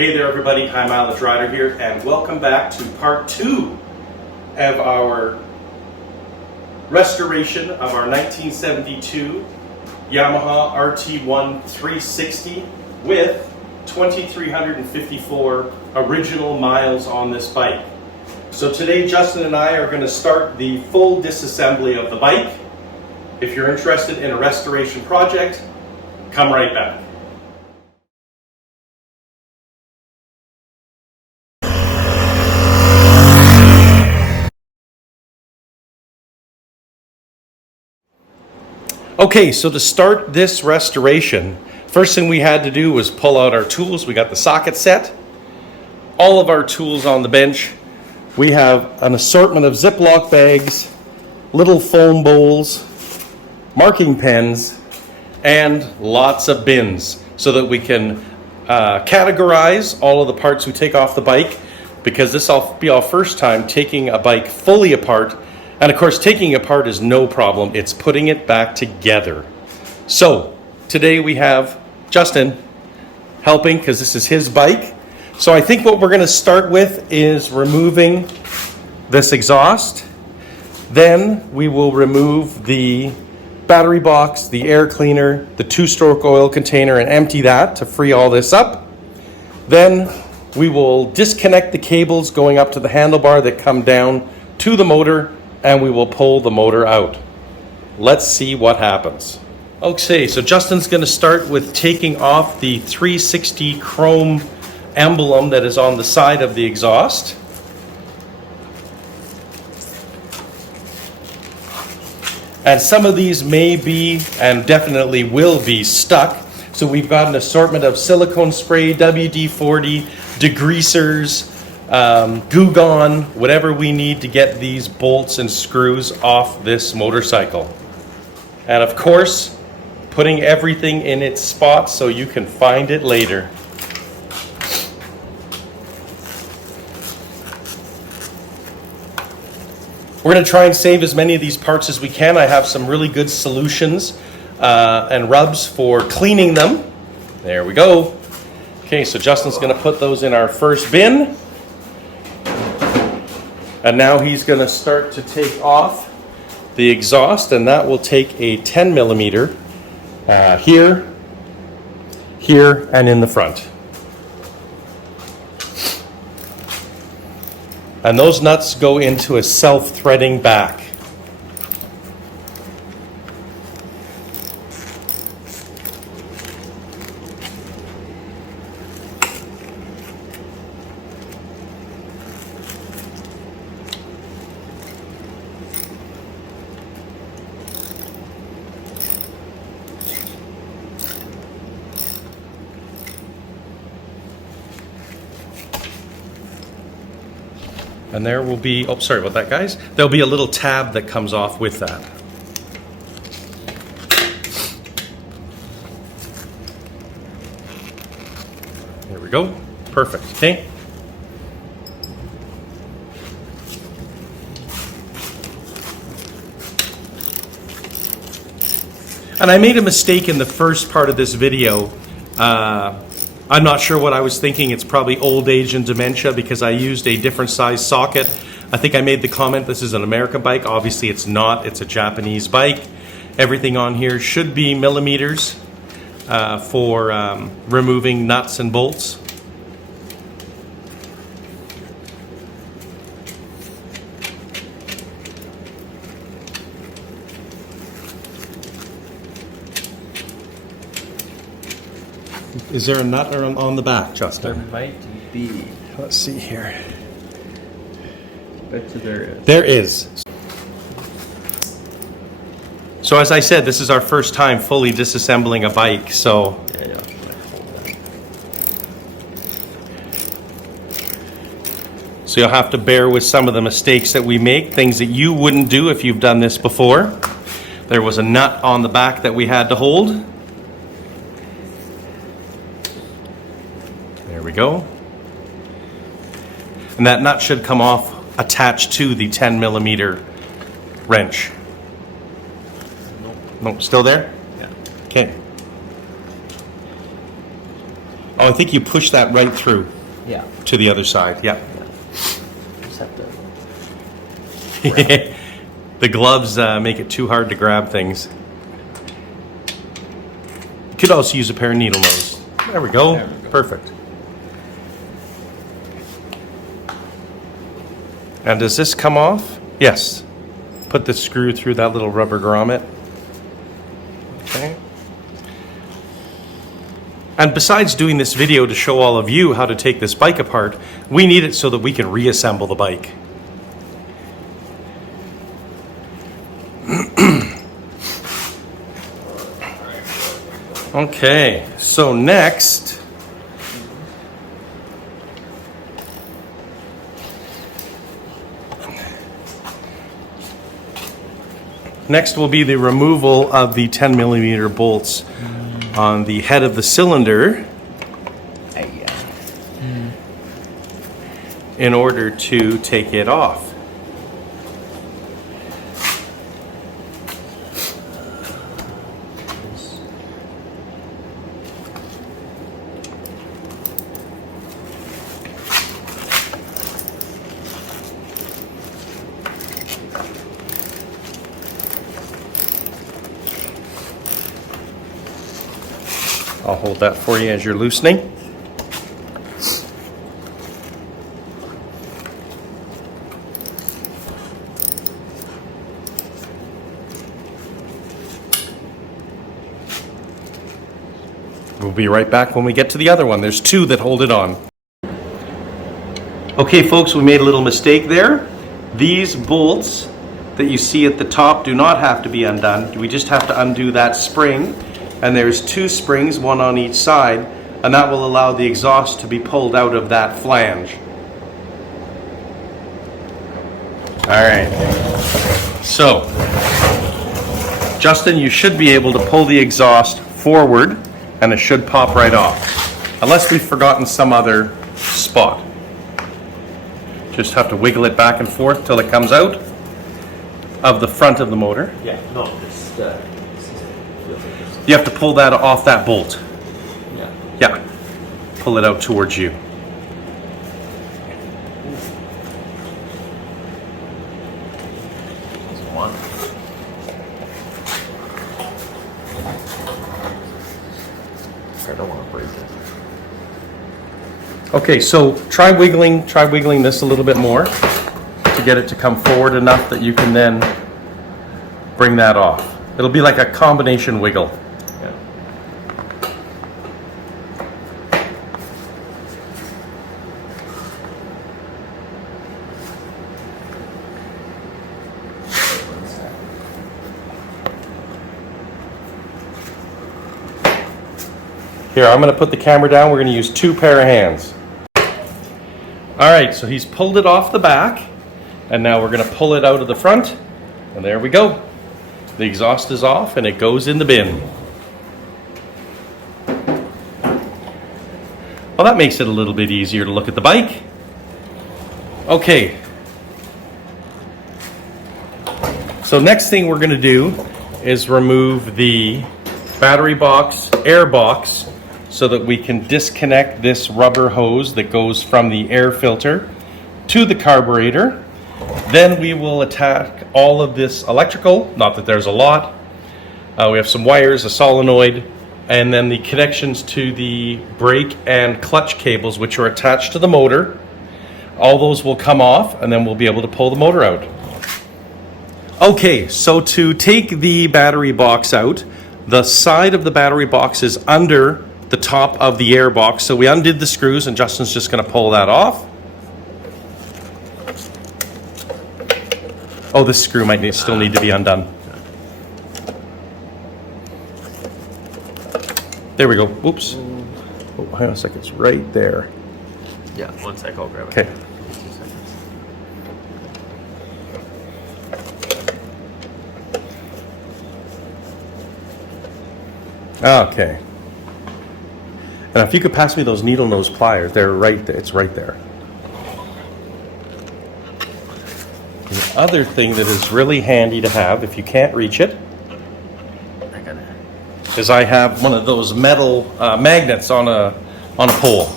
Hey there everybody, High Mileage Rider here, and welcome back to part 2 of our restoration of our 1972 Yamaha RT1 360 with 2,354 original miles on this bike. So today Justin and I are going to start the full disassembly of the bike. If you're interested in a restoration project, come right back. Okay, so to start this restoration, first thing we had to do was pull out our tools. We got the socket set, all of our tools on the bench. We have an assortment of Ziploc bags, little foam bowls, marking pens, and lots of bins so that we can categorize all of the parts we take off the bike, because this will be our first time taking a bike fully apart. And of course, taking it apart is no problem. It's putting it back together. So today we have Justin helping because this is his bike. So I think what we're going to start with is removing this exhaust. Then we will remove the battery box, the air cleaner, the two-stroke oil container, and empty that to free all this up. Then we will disconnect the cables going up to the handlebar that come down to the motor, and we will pull the motor out. Let's see what happens. Okay, so Justin's going to start with taking off the 360 chrome emblem that is on the side of the exhaust. And some of these may be, and definitely will be, stuck. So we've got an assortment of silicone spray, WD-40, degreasers, Goo Gone, whatever we need to get these bolts and screws off this motorcycle. And of course, putting everything in its spot so you can find it later. We're going to try and save as many of these parts as we can. I have some really good solutions and rubs for cleaning them. There we go. Okay, so Justin's going to put those in our first bin. And now he's going to start to take off the exhaust, and that will take a 10 millimeter here, here, and in the front. And those nuts go into a self-threading back. And there will be, oh, sorry about that, guys. There'll be a little tab that comes off with that. There we go. Perfect. Okay. And I made a mistake in the first part of this video. I'm not sure what I was thinking. It's probably old age and dementia because I used a different size socket. I think I made the comment this is an American bike. Obviously it's not. It's a Japanese bike. Everything on here should be millimeters for removing nuts and bolts. Is there a nut on the back, Justin? There might be. Let's see here. Bet you there is. There is. So as I said, this is our first time fully disassembling a bike, so... Yeah. So you'll have to bear with some of the mistakes that we make, things that you wouldn't do if you've done this before. There was a nut on the back that we had to hold. There we go. And that nut should come off attached to the 10 millimeter wrench. Nope. No, still there? Yeah. Okay. Oh, I think you push that right through Yeah. to the other side. Yeah. Just have to. The gloves make it too hard to grab things. You could also use a pair of needle nose. There we go. There we go. Perfect. And does this come off? Yes. Put the screw through that little rubber grommet. Okay. And besides doing this video to show all of you how to take this bike apart, we need it so that we can reassemble the bike. Okay, so next will be the removal of the 10mm bolts on the head of the cylinder in order to take it off. I'll hold that for you as you're loosening. We'll be right back when we get to the other one. There's two that hold it on. Okay folks, we made a little mistake there. These bolts that you see at the top do not have to be undone. We just have to undo that spring. And there's two springs, one on each side, and that will allow the exhaust to be pulled out of that flange. All right. So, Justin, you should be able to pull the exhaust forward and it should pop right off. Unless we've forgotten some other spot. Just have to wiggle it back and forth till it comes out of the front of the motor. Yeah. No, this feels like this. You have to pull that off that bolt. Yeah. Yeah. Pull it out towards you. There's one. I don't want to break it. Okay, so try wiggling this a little bit more to get it to come forward enough that you can then bring that off. It'll be like a combination wiggle. Yeah. Here, I'm going to put the camera down. We're going to use two pair of hands. All right, so he's pulled it off the back, and now we're going to pull it out of the front, and there we go. The exhaust is off, and it goes in the bin. Well, that makes it a little bit easier to look at the bike. Okay. So next thing we're going to do is remove the battery box, air box, so that we can disconnect this rubber hose that goes from the air filter to the carburetor. Then we will attack all of this electrical, not that there's a lot. We have some wires, a solenoid, and then the connections to the brake and clutch cables, which are attached to the motor. All those will come off, and then we'll be able to pull the motor out. Okay, so to take the battery box out, the side of the battery box is under the top of the air box. So we undid the screws, and Justin's just going to pull that off. Oh, this screw might still need to be undone. There we go. Oops. Oh, hang on a second. It's right there. Yeah, one sec, I'll grab it. Okay. Okay. And if you could pass me those needle nose pliers, they're right there. It's right there. The other thing that is really handy to have, if you can't reach it, I got it. is I have one of those metal magnets on on a pole.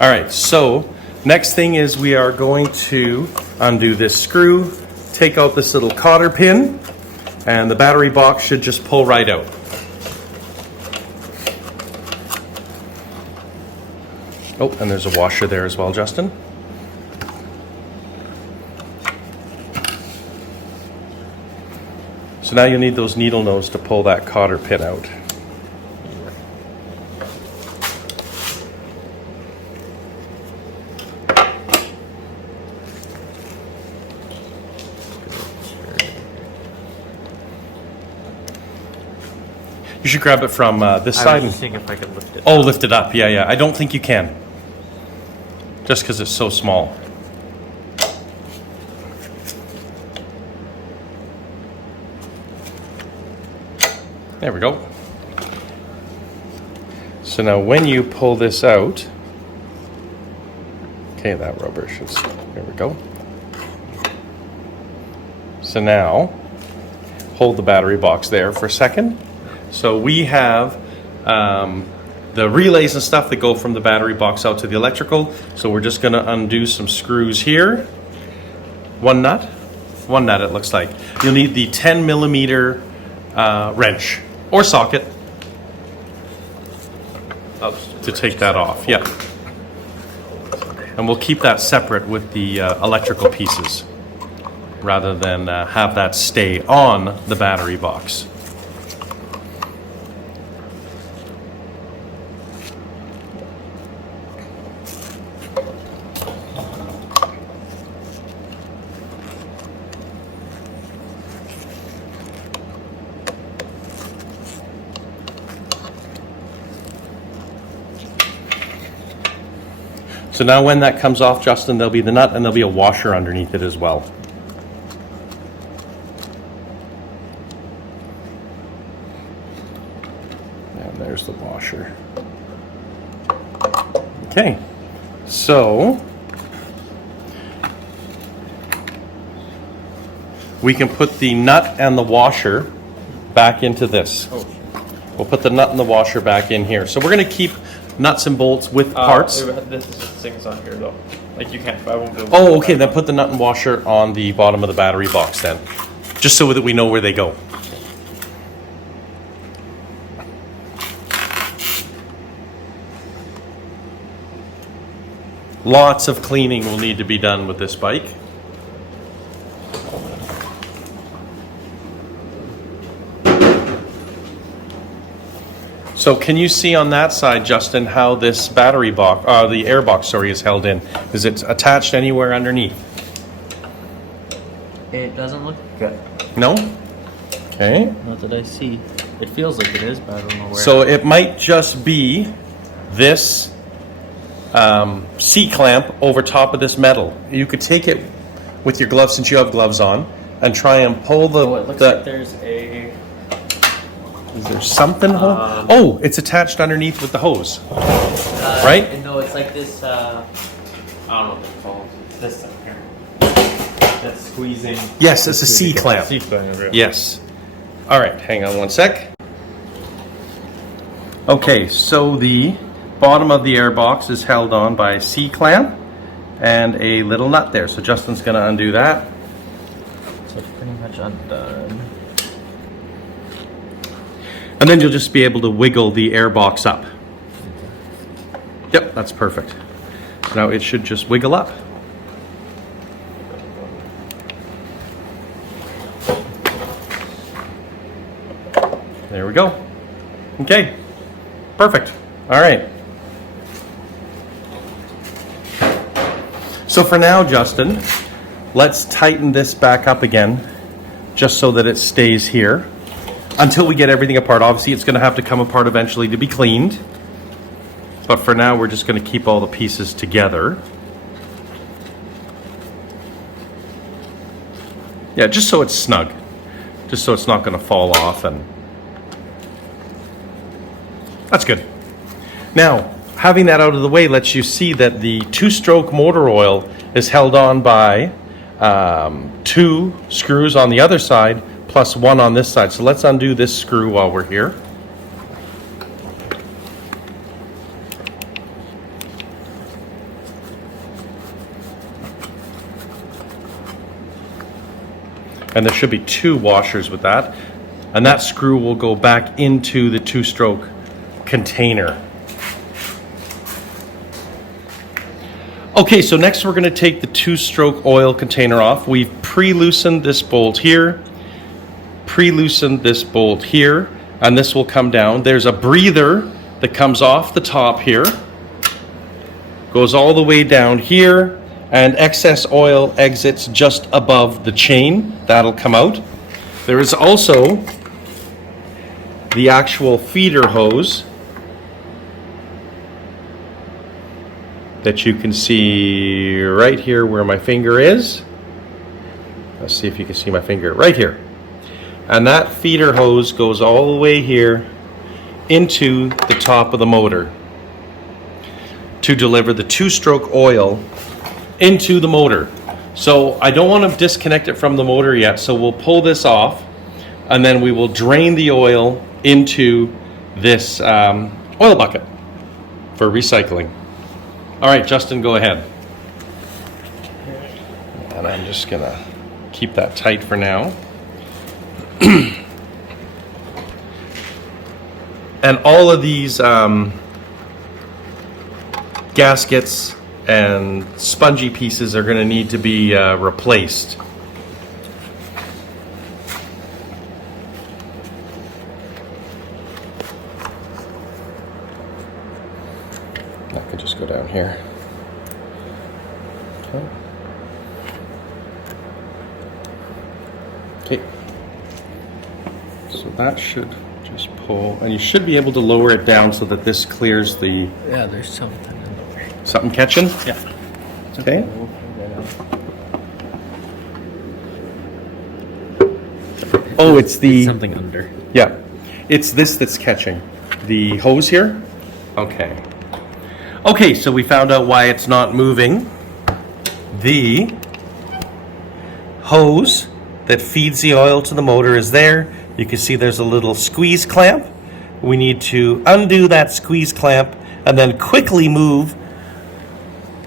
All right, so next thing is we are going to undo this screw, take out this little cotter pin, and the battery box should just pull right out. Oh, and there's a washer there as well, Justin. So now you'll need those needle nose to pull that cotter pin out. You should grab it from this I side. was just seeing if I could lift it. Oh, lift it up. Yeah, yeah. I don't think you can. Just because it's so small. There we go. So now when you pull this out, okay, that rubber should, there we go. So now, hold the battery box there for a second. So we have the relays and stuff that go from the battery box out to the electrical. So we're just going to undo some screws here. One nut it looks like. You'll need the 10 millimeter wrench or socket to take that off. Yeah. And we'll keep that separate with the electrical pieces rather than have that stay on the battery box. So now when that comes off, Justin, there'll be the nut and there'll be a washer underneath it as well. And there's the washer. Okay, so we can put the nut and the washer back into this. We'll put the nut and the washer back in here. So we're going to keep nuts and bolts with parts. This thing's on here though. Like you can't. I won't be able to Oh, okay. Then put the nut and washer on the bottom of the battery box then, just so that we know where they go. Lots of cleaning will need to be done with this bike. So can you see on that side, Justin, how this battery box, the air box, sorry, is held in? Is it attached anywhere underneath? It doesn't look good. No? Okay. Not that I see. It feels like it is, but I don't know where. So it might just be this C-clamp over top of this metal. You could take it with your gloves, since you have gloves on, and try and pull the... Oh, it looks like there's a... Is there something? Oh, it's attached underneath with the hose. Right? No, it's like this, I don't know what it's called. This thing here. That's squeezing. Yes, it's a C-clamp. C-clamp. Yes. All right, hang on one sec. Okay, so the bottom of the air box is held on by a C-clamp and a little nut there. So Justin's going to undo that. So it's pretty much undone. And then you'll just be able to wiggle the air box up. Yep, that's perfect. So now it should just wiggle up. There we go. Okay, perfect. All right. So for now, Justin, let's tighten this back up again, just so that it stays here. Until we get everything apart. Obviously, it's going to have to come apart eventually to be cleaned. But for now, we're just going to keep all the pieces together. Yeah, just so it's snug. Just so it's not going to fall off. And that's good. Now, having that out of the way lets you see that the two-stroke motor oil is held on by 2 screws on the other side, plus 1 on this side. So let's undo this screw while we're here. And there should be 2 washers with that. And that screw will go back into the 2-stroke container. Okay, so next we're going to take the 2-stroke oil container off. We've pre-loosened this bolt here, pre-loosened this bolt here, and this will come down. There's a breather that comes off the top here, goes all the way down here, and excess oil exits just above the chain. That'll come out. There is also the actual feeder hose that you can see right here where my finger is. Let's see if you can see my finger right here. And that feeder hose goes all the way here into the top of the motor to deliver the 2-stroke oil into the motor. So I don't want to disconnect it from the motor yet, so we'll pull this off and then we will drain the oil into this oil bucket for recycling. All right, Justin, go ahead. And I'm just gonna keep that tight for now. And all of these gaskets and spongy pieces are gonna need to be replaced. I could just go down here. Okay. Okay. So that should just pull, and you should be able to lower it down so that this clears the... Yeah, there's something in there. Something catching? Yeah. Okay. Oh, it's the... Something under. Yeah. It's this that's catching. The hose here? Okay. Okay, so we found out why it's not moving. The hose that feeds the oil to the motor is there. You can see there's a little squeeze clamp. We need to undo that squeeze clamp and then quickly move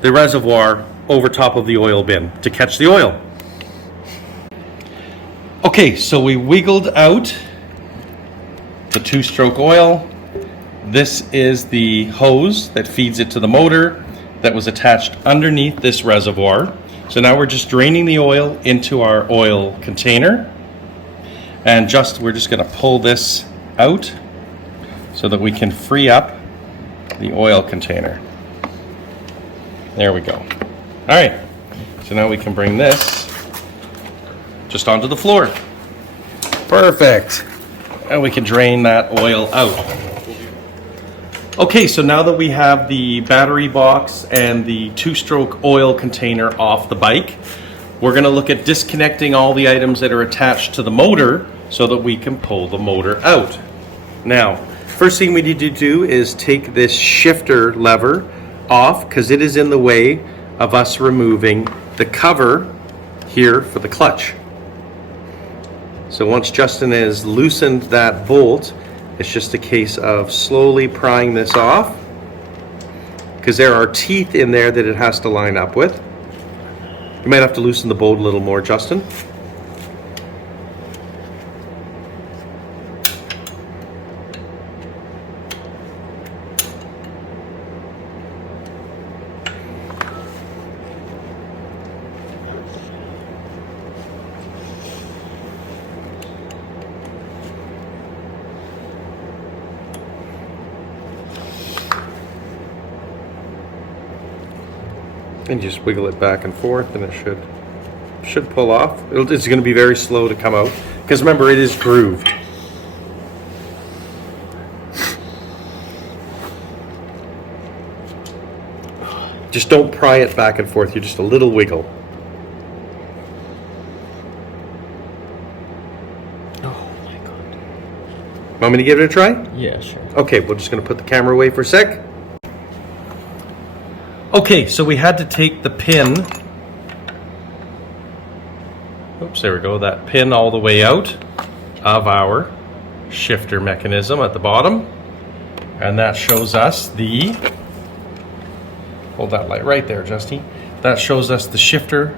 the reservoir over top of the oil bin to catch the oil. Okay, so we wiggled out the 2-stroke oil. This is the hose that feeds it to the motor that was attached underneath this reservoir. So now we're just draining the oil into our oil container. And we're just gonna pull this out so that we can free up the oil container. There we go. All right, so now we can bring this just onto the floor. Perfect. And we can drain that oil out. Okay, so now that we have the battery box and the 2-stroke oil container off the bike, we're gonna look at disconnecting all the items that are attached to the motor so that we can pull the motor out. Now, first thing we need to do is take this shifter lever off because it is in the way of us removing the cover here for the clutch. So once Justin has loosened that bolt, it's just a case of slowly prying this off because there are teeth in there that it has to line up with. You might have to loosen the bolt a little more, Justin. And just wiggle it back and forth and it should pull off. It's going to be very slow to come out because remember it is grooved. Just don't pry it back and forth, you're just a little wiggle. Oh my god. Want me to give it a try? Yeah, sure. Okay, we're just going to put the camera away for a sec. Okay, so we had to take the pin, oops, there we go, that pin all the way out of our shifter mechanism at the bottom. And that shows us the, hold that light right there, Justy. That shows us the shifter.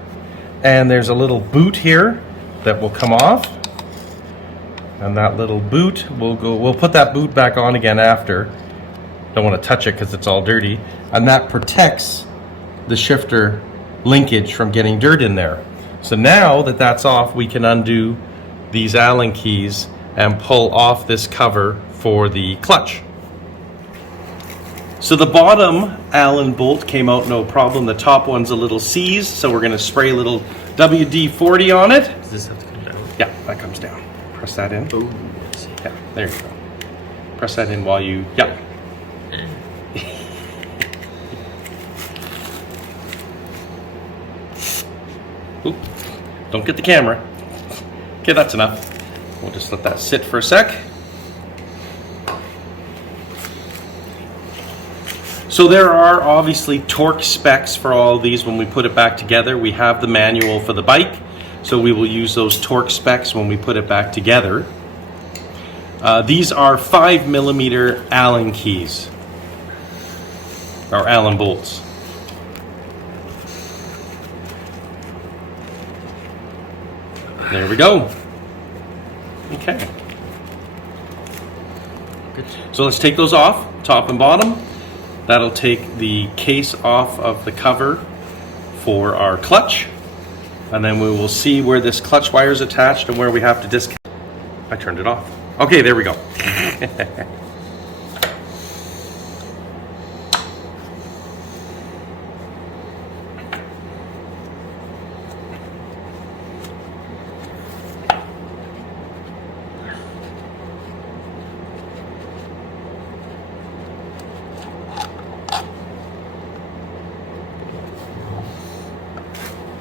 And there's a little boot here that will come off. And that little boot, we'll put that boot back on again after. Don't want to touch it because it's all dirty. And that protects the shifter linkage from getting dirt in there. So now that that's off, we can undo these Allen keys and pull off this cover for the clutch. So the bottom Allen bolt came out no problem. The top one's a little seized, so we're going to spray a little WD-40 on it. Does this have to come down? Yeah, that comes down. Press that in. Oh, Yeah, there you go. Press that in while you, yeah. Oop, don't get the camera. Okay, that's enough. We'll just let that sit for a sec. So there are obviously torque specs for all of these when we put it back together. We have the manual for the bike, so we will use those torque specs when we put it back together. These are 5mm Allen keys, or Allen bolts. There we go. Okay. So let's take those off, top and bottom. That'll take the case off of the cover for our clutch. And then we will see where this clutch wire is attached and where we have to disconnect. I turned it off. Okay, there we go.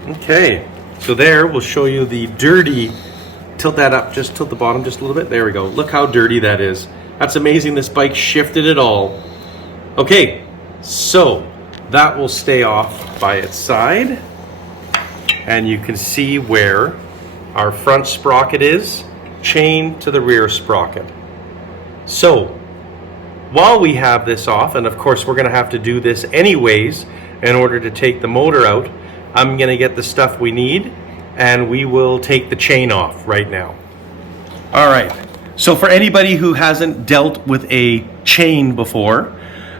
Okay, so there we'll show you the dirty, tilt that up, just tilt the bottom just a little bit. There we go. Look how dirty that is. That's amazing this bike shifted it all. Okay, so that will stay off by its side. And you can see where our front sprocket is, chained to the rear sprocket. So, while we have this off, and of course we're gonna have to do this anyways in order to take the motor out, I'm gonna get the stuff we need and we will take the chain off right now. All right, so for anybody who hasn't dealt with a chain before,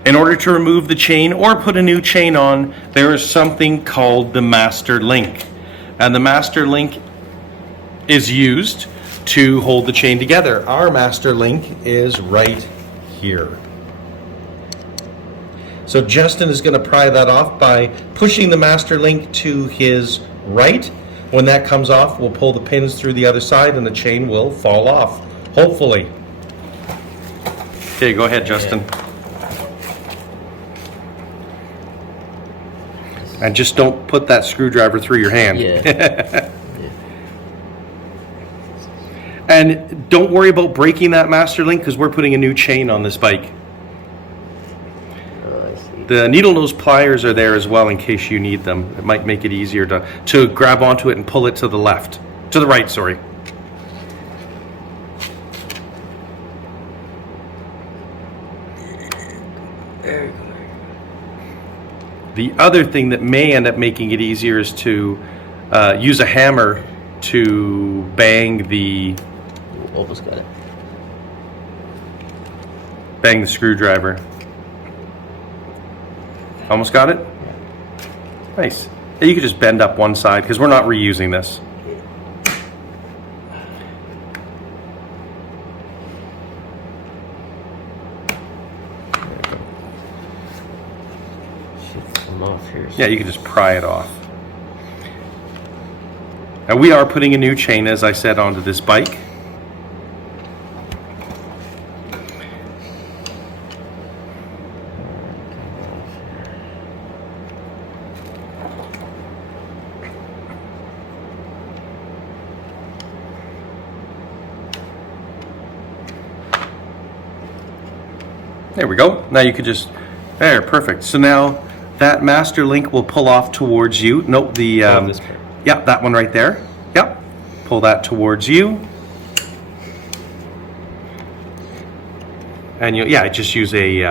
in order to remove the chain or put a new chain on, there is something called the master link. And the master link is used to hold the chain together. Our master link is right here. So Justin is going to pry that off by pushing the master link to his right. When that comes off, we'll pull the pins through the other side and the chain will fall off, hopefully. Okay, go ahead, Justin. And just don't put that screwdriver through your hand. Yeah. And don't worry about breaking that master link because we're putting a new chain on this bike. The needle nose pliers are there as well in case you need them. It might make it easier to grab onto it and pull it to the left. To the right, sorry. The other thing that may end up making it easier is to use a hammer to bang the... Almost got it. Bang the screwdriver. Almost got it? Nice. You could just bend up one side because we're not reusing this. Come off here. Yeah, you can just pry it off. And we are putting a new chain, as I said, onto this bike. There we go. Now you could just, there, perfect. So now that master link will pull off towards you. Nope, the, this part. yeah, that one right there. Yep, pull that towards you. And you, yeah, just use a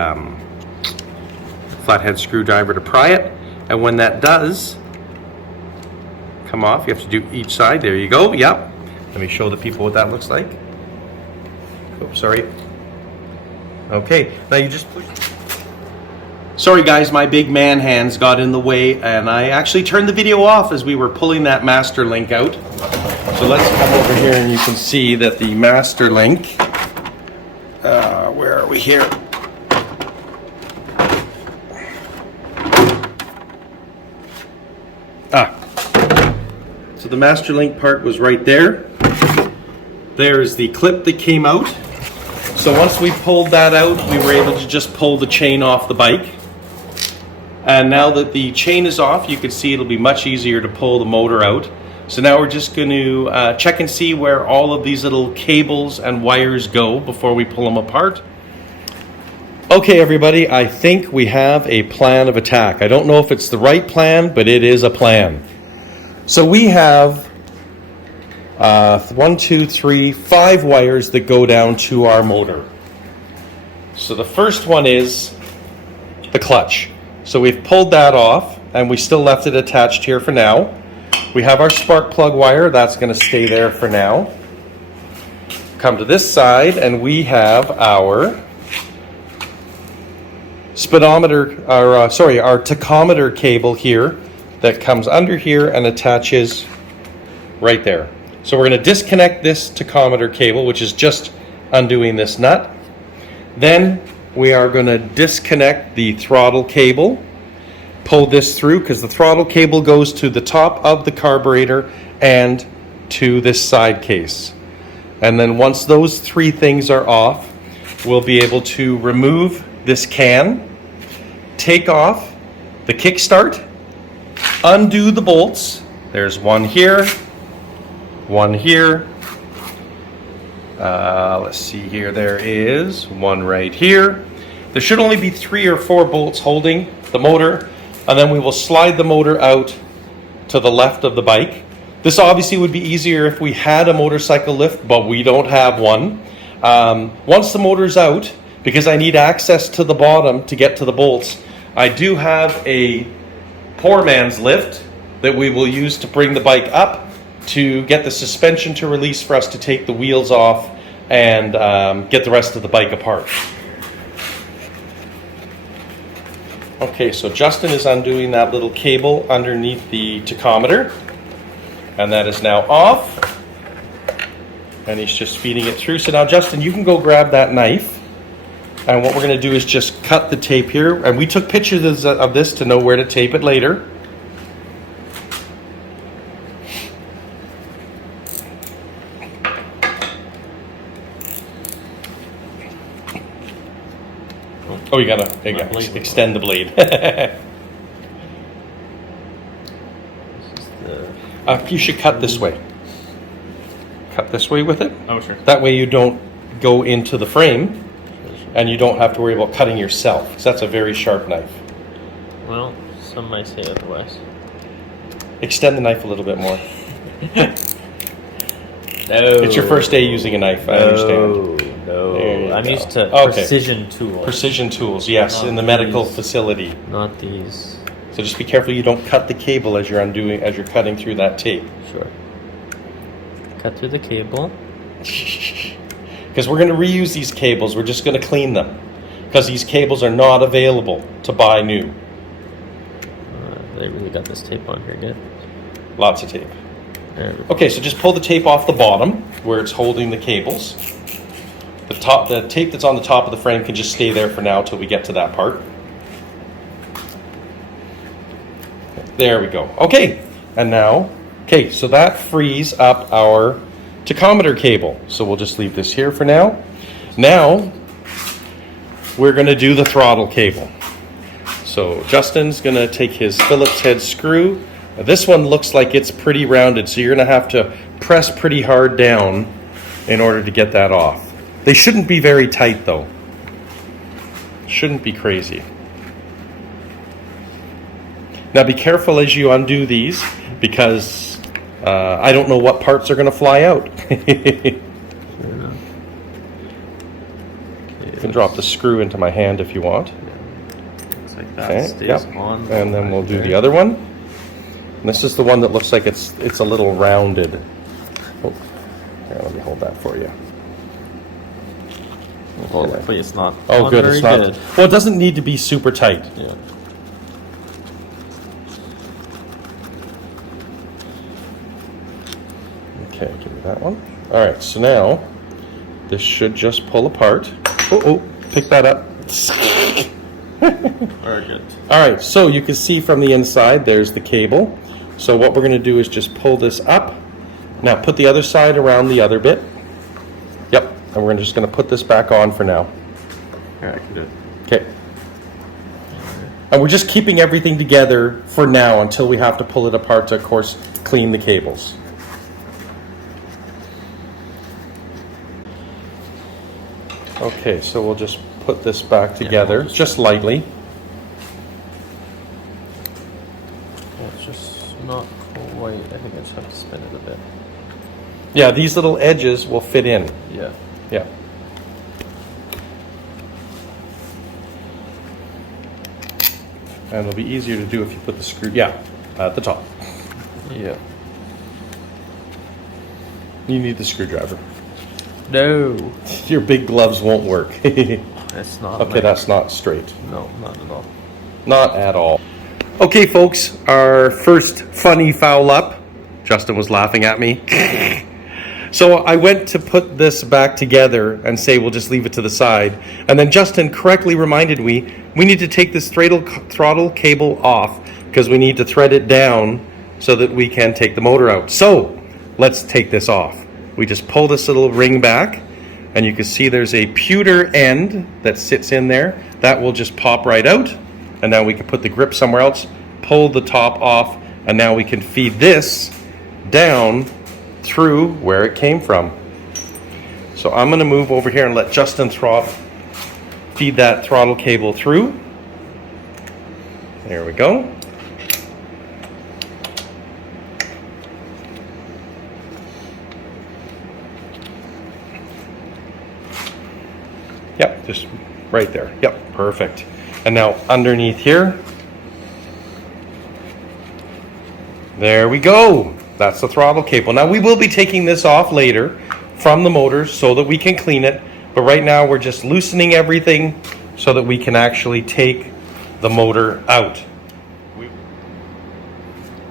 flathead screwdriver to pry it. And when that does come off, you have to do each side. There you go, yep. Let me show the people what that looks like. Oops, sorry. Okay, now you just push. Sorry guys, my big man hands got in the way and I actually turned the video off as we were pulling that master link out. So let's come over here and you can see that the master link, where are we here? So the master link part was right there. There's the clip that came out. So once we pulled that out, we were able to just pull the chain off the bike. And now that the chain is off, you can see it'll be much easier to pull the motor out. So now we're just going to check and see where all of these little cables and wires go before we pull them apart. Okay everybody, I think we have a plan of attack. I don't know if it's the right plan, but it is a plan. So we have 1, 2, 3, 5 wires that go down to our motor. So the first one is the clutch. So we've pulled that off and we still left it attached here for now. We have our spark plug wire, that's going to stay there for now. Come to this side and we have our speedometer, our tachometer cable here that comes under here and attaches right there. So we're going to disconnect this tachometer cable, which is just undoing this nut. Then we are going to disconnect the throttle cable, pull this through because the throttle cable goes to the top of the carburetor and to this side case. And then once those 3 things are off, we'll be able to remove this can, take off the kickstart, undo the bolts. There's one here, one here. Let's see here, there is one right here. There should only be 3 or 4 bolts holding the motor, and then we will slide the motor out to the left of the bike. This obviously would be easier if we had a motorcycle lift, but we don't have one. Once the motor's out, because I need access to the bottom to get to the bolts, I do have a poor man's lift that we will use to bring the bike up to get the suspension to release for us to take the wheels off and get the rest of the bike apart. Okay, so Justin is undoing that little cable underneath the tachometer, and that is now off, and he's just feeding it through. So now Justin, you can go grab that knife, and what we're going to do is just cut the tape here, and we took pictures of this to know where to tape it later. Oh, you gotta extend the blade. You should cut this way. Cut this way with it. Oh, sure. That way you don't go into the frame, and you don't have to worry about cutting yourself, because that's a very sharp knife. Well, some might say otherwise. Extend the knife a little bit more. No. It's your first day using a knife, I understand. No. I'm used to precision tools. Precision tools, yes, in the medical facility. Not these. So just be careful you don't cut the cable as you're cutting through that tape. Sure. Cut through the cable. Because we're going to reuse these cables, we're just going to clean them. Because these cables are not available to buy new. They really got this tape on here good. Lots of tape. Okay, so just pull the tape off the bottom where it's holding the cables. The tape that's on the top of the frame can just stay there for now till we get to that part. There we go. Okay, and now, okay, so that frees up our tachometer cable. So we'll just leave this here for now. Now, we're going to do the throttle cable. So Justin's going to take his Phillips head screw. Now, this one looks like it's pretty rounded, so you're going to have to press pretty hard down in order to get that off. They shouldn't be very tight though. Shouldn't be crazy. Now be careful as you undo these, because I don't know what parts are going to fly out. You can drop the screw into my hand if you want. Looks like that stays on. And then we'll do the other one. And this is the one that looks like it's a little rounded. Oh. Here, let me hold that for you. Hopefully it's not. Oh, good. Very It's not. good. Well, it doesn't need to be super tight. Yeah. Okay, give me that one. All right, so now this should just pull apart. Oh, pick that up. Very good. All right, so you can see from the inside, there's the cable. So what we're going to do is just pull this up. Now put the other side around the other bit. Yep, and we're just going to put this back on for now. Here, I can do it. Okay. And we're just keeping everything together for now until we have to pull it apart to, of course, clean the cables. Okay, so we'll just put this back together, just lightly. It's just not quite. I think I just have to spin it a bit. Yeah, these little edges will fit in. Yeah. Yeah. And it'll be easier to do if you put the screw, at the top. Yeah. You need the screwdriver. No. Your big gloves won't work. That's not. Okay, that's not straight. No, not at all. Not at all. Okay, folks, our first funny foul up. Justin was laughing at me. So I went to put this back together and say we'll just leave it to the side. And then Justin correctly reminded me we need to take this throttle cable off because we need to thread it down so that we can take the motor out. So let's take this off. We just pull this little ring back and you can see there's a pewter end that sits in there. That will just pop right out. And now we can put the grip somewhere else, pull the top off, and now we can feed this down through where it came from. So I'm going to move over here and let Justin feed that throttle cable through. There we go. Yep, just right there. Yep, perfect. And now underneath here, there we go. That's the throttle cable. Now we will be taking this off later from the motor so that we can clean it. But right now we're just loosening everything so that we can actually take the motor out.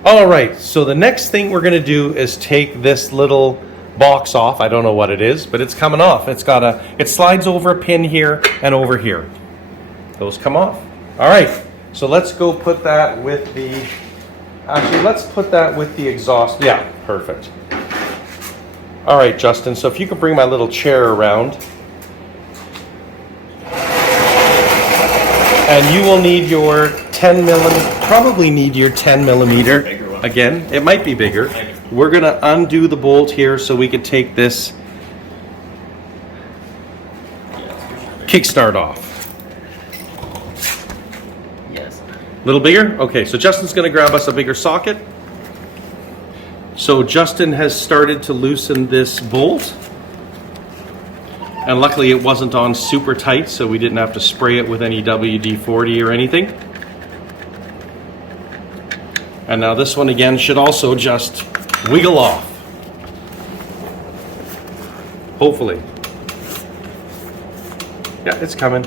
All right, so the next thing we're gonna do is take this little box off. I don't know what it is, but it's coming off. It slides over a pin here and over here. Those come off. All right, so let's go put that with the, actually let's put that with the exhaust. Yeah, perfect. All right, Justin, so if you could bring my little chair around. And you will need your 10 millimeter, probably need your 10 millimeter. Again, it might be bigger. We're gonna undo the bolt here so we can take this kickstart off. Yes. A little bigger? Okay, so Justin's gonna grab us a bigger socket. So Justin has started to loosen this bolt. And luckily it wasn't on super tight, so we didn't have to spray it with any WD-40 or anything. And now this one again should also just wiggle off. Hopefully. Yeah, it's coming.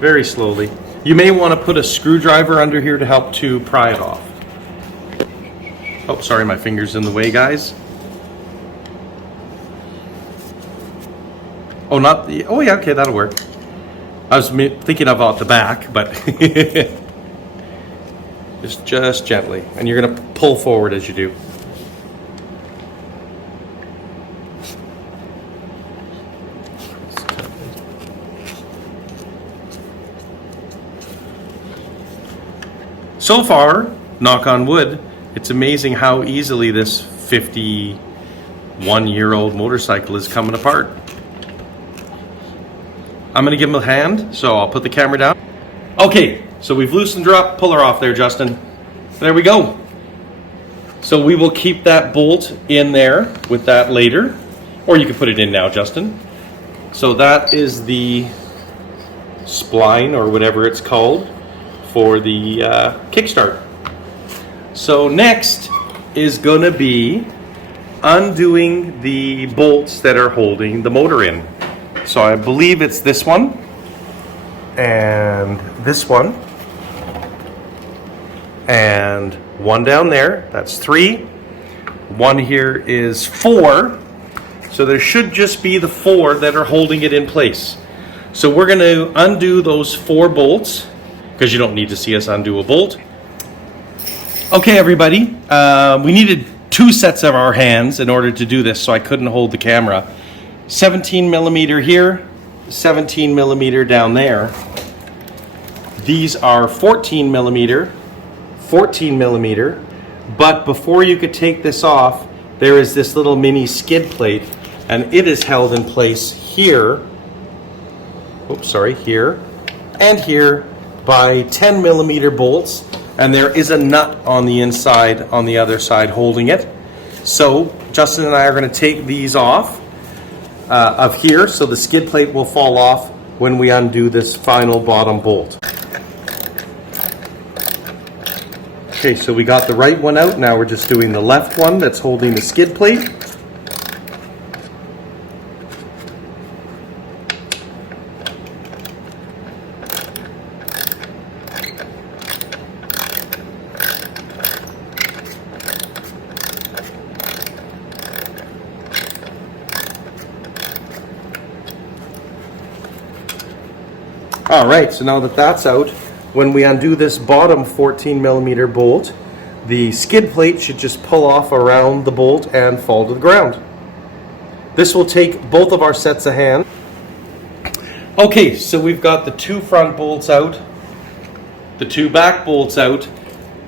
Very slowly. You may want to put a screwdriver under here to help to pry it off. Oh, sorry, my finger's in the way, guys. Oh, not the, oh yeah, okay, that'll work. I was thinking about the back, but just gently. And you're gonna pull forward as you do. So far, knock on wood, it's amazing how easily this 51-year-old motorcycle is coming apart. I'm gonna give him a hand, so I'll put the camera down. Okay, so we've loosened her up. Pull her off there, Justin. There we go. So we will keep that bolt in there with that later, or you can put it in now, Justin. So that is the spline, or whatever it's called, for the kickstart. So next is gonna be undoing the bolts that are holding the motor in. So I believe it's this one and this one and one down there. That's 3. One here is 4. So there should just be the 4 that are holding it in place. So we're going to undo those 4 bolts, because you don't need to see us undo a bolt. Okay, everybody, we needed 2 sets of our hands in order to do this, so I couldn't hold the camera. 17 millimeter here, 17 millimeter down there. These are 14 millimeter, 14 millimeter, but before you could take this off, there is this little mini skid plate, and it is held in place here, oops, sorry, here, and here by 10 millimeter bolts, and there is a nut on the inside on the other side holding it. So Justin and I are going to take these off of here, so the skid plate will fall off when we undo this final bottom bolt. Okay, so we got the right one out. Now we're just doing the left one that's holding the skid plate. All right, so now that that's out, when we undo this bottom 14 millimeter bolt, the skid plate should just pull off around the bolt and fall to the ground. This will take both of our sets of hands. Okay, so we've got the 2 front bolts out, the 2 back bolts out,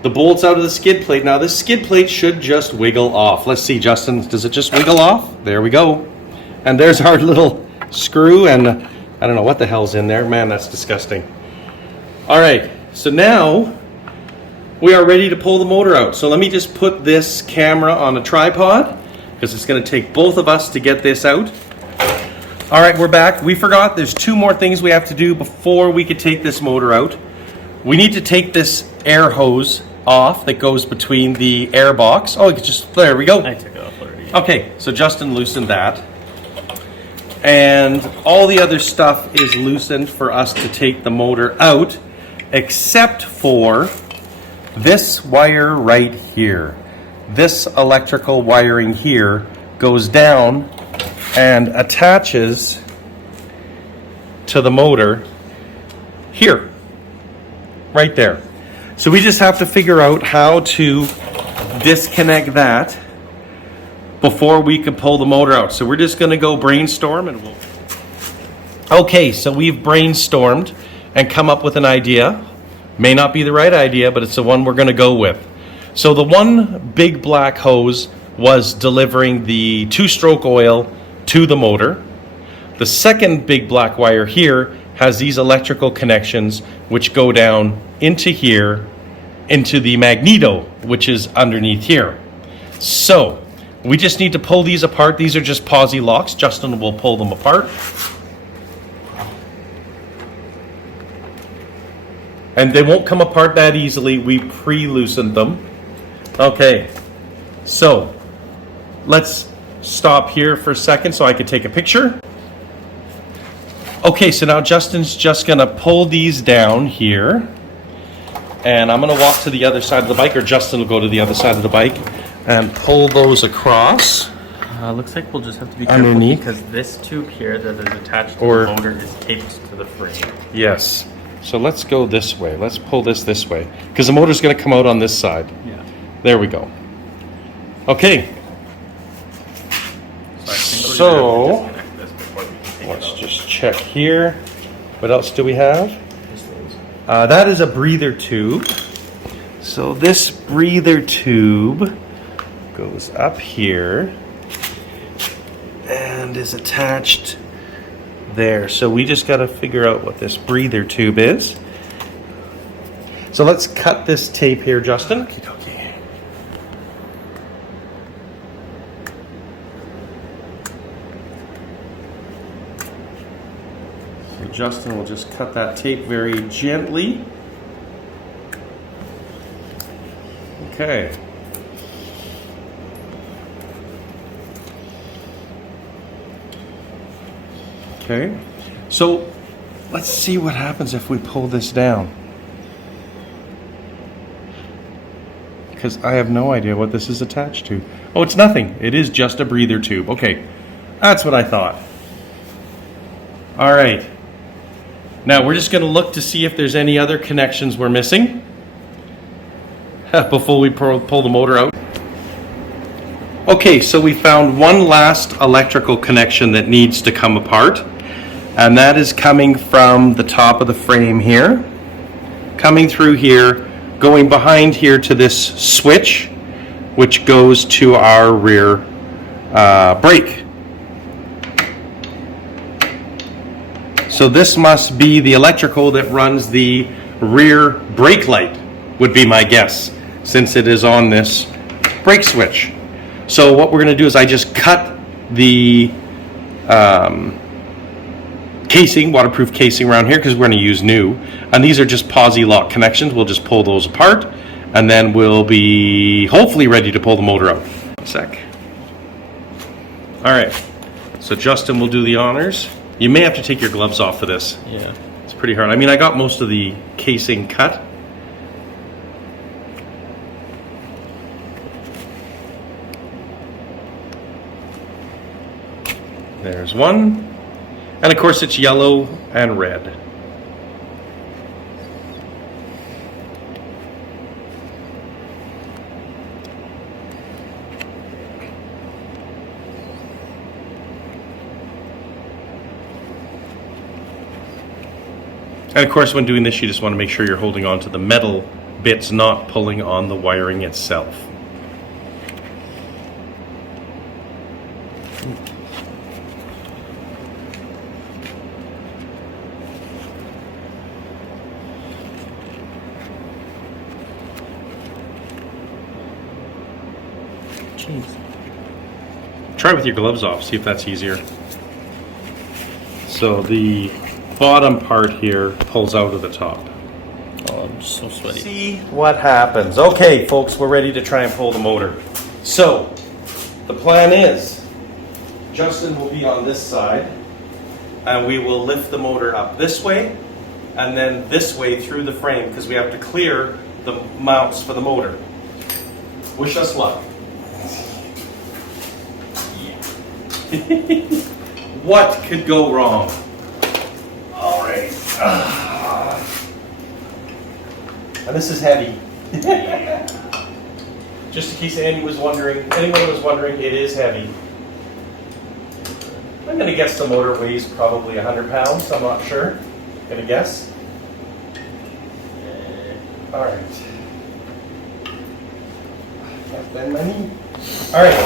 the bolts out of the skid plate. Now this skid plate should just wiggle off. Let's see, Justin, does it just wiggle off? There we go. And there's our little screw, and I don't know what the hell's in there. Man, that's disgusting. All right, so now we are ready to pull the motor out. So let me just put this camera on a tripod, because it's going to take both of us to get this out. All right, we're back. We forgot there's 2 more things we have to do before we could take this motor out. We need to take this air hose off that goes between the air box. Oh, there we go. I took it off already. Okay, so Justin loosened that. And all the other stuff is loosened for us to take the motor out, except for this wire right here. This electrical wiring here goes down and attaches to the motor here, right there. So we just have to figure out how to disconnect that before we can pull the motor out. So we're just going to go brainstorm, and we'll... Okay, so we've brainstormed and come up with an idea. May not be the right idea, but it's the one we're going to go with. So the one big black hose was delivering the 2-stroke oil to the motor. The second big black wire here has these electrical connections which go down into here, into the magneto, which is underneath here. So we just need to pull these apart. These are just posi locks. Justin will pull them apart. And they won't come apart that easily. We pre-loosened them. Okay, so let's stop here for a second so I could take a picture. Okay, so now Justin's just gonna pull these down here. And I'm gonna walk to the other side of the bike, or Justin will go to the other side of the bike and pull those across. Looks like we'll just have to be careful underneath, because this tube here that is attached to or the motor is taped to the frame. Yes. So let's go this way. Let's pull this way, because the motor's going to come out on this side. Yeah. There we go. Okay. So Let's just check here. What else do we have? That is a breather tube. So this breather tube goes up here and is attached there. So we just got to figure out what this breather tube is. So let's cut this tape here, Justin. Okay. So Justin will just cut that tape very gently. Okay. Okay, so let's see what happens if we pull this down. Because I have no idea what this is attached to. Oh, it's nothing. It is just a breather tube. Okay, that's what I thought. All right. Now we're just going to look to see if there's any other connections we're missing before we pull the motor out. Okay, so we found one last electrical connection that needs to come apart, and that is coming from the top of the frame here, coming through here, going behind here to this switch, which goes to our rear brake. So this must be the electrical that runs the rear brake light, would be my guess, since it is on this brake switch. So what we're going to do is I just cut the casing, waterproof casing around here, because we're going to use new. And these are just posi lock connections. We'll just pull those apart, and then we'll be hopefully ready to pull the motor out. One sec. All right, so Justin will do the honors. You may have to take your gloves off for this. Yeah. It's pretty hard. I mean, I got most of the casing cut. There's one. And of course it's yellow and red. And of course when doing this you just want to make sure you're holding on to the metal bits, not pulling on the wiring itself. Jeez. Try with your gloves off, see if that's easier. So the bottom part here pulls out of the top. Oh, I'm so sweaty. See what happens. Okay, folks, we're ready to try and pull the motor. So, the plan is, Justin will be on this side, and we will lift the motor up this way, and then this way through the frame, because we have to clear the mounts for the motor. Wish us luck. What could go wrong? All right. And this is heavy. Just in case anyone was wondering, it is heavy. I'm gonna guess the motor weighs probably 100 pounds. I'm not sure. Gonna guess. All right. Can't bend my knee. All right.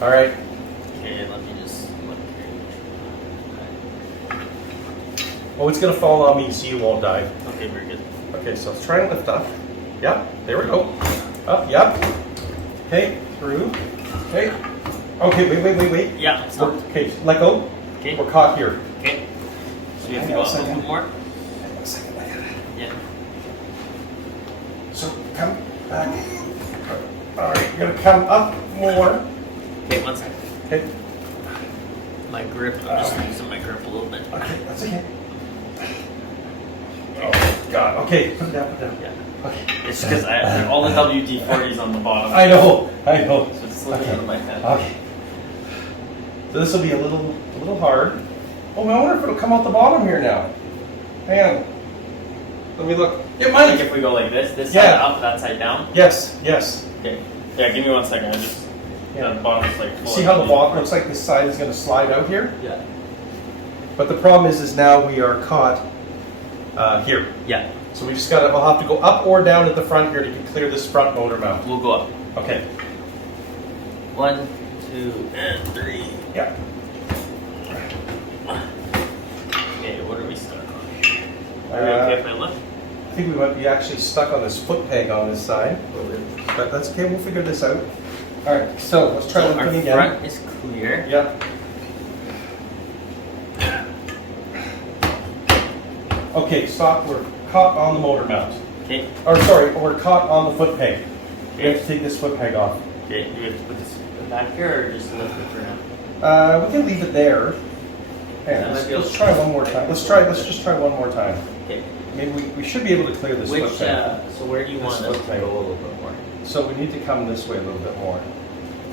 All right. Okay, let me just look here. Oh, it's gonna fall on me so you won't die. Okay, very good. Okay, so let's try and lift up. Yep, there we go. Up, yep. Okay, through. Okay. Okay, wait. Yeah, stop. Okay, let go. Okay. We're caught here. Okay. So you have to Hang go on a up a second. little more? Hang on a second, I got it. Yeah. So come back. All right, you're gonna come up more. Okay, one second. Okay. My grip, I'm just losing my grip a little bit. Okay, that's okay. Oh God. Okay, put it down. Yeah. Okay. It's because I have all the WD-40s on the bottom. I know. So it's slipping out of my head. Okay. So this will be a little hard. Oh, I wonder if it'll come out the bottom here now. Hang on. Let me look. It might. Like if we go like this Yeah. side up, that side down. Yes. Okay. Yeah, give me 1 second. I just the bottom is like full. See how the bottom looks like this side is going to slide out here? Yeah. But the problem is now we are caught here. Yeah. So we just got to, we'll have to go up or down at the front here to clear this front motor mount. We'll go up. Okay. 1, 2, and 3. Yeah. Okay, what are we stuck on? Are we okay if I lift? I think we might be actually stuck on this foot peg on this side. But that's okay, we'll figure this out. All right, so let's try So lifting our again. front is clear. Yep. Okay, stop. We're caught on the motor mount. Okay. Or sorry, we're caught on the foot peg. We have to take this foot peg off. Okay, do we have to put this back here or just lift it for now? We can leave it there. Hang on, let's try one more time. Let's just try one more time. Okay. Maybe we should be able to clear this Which, foot peg. so where do you want us to go a little bit more? So we need to come this way a little bit more.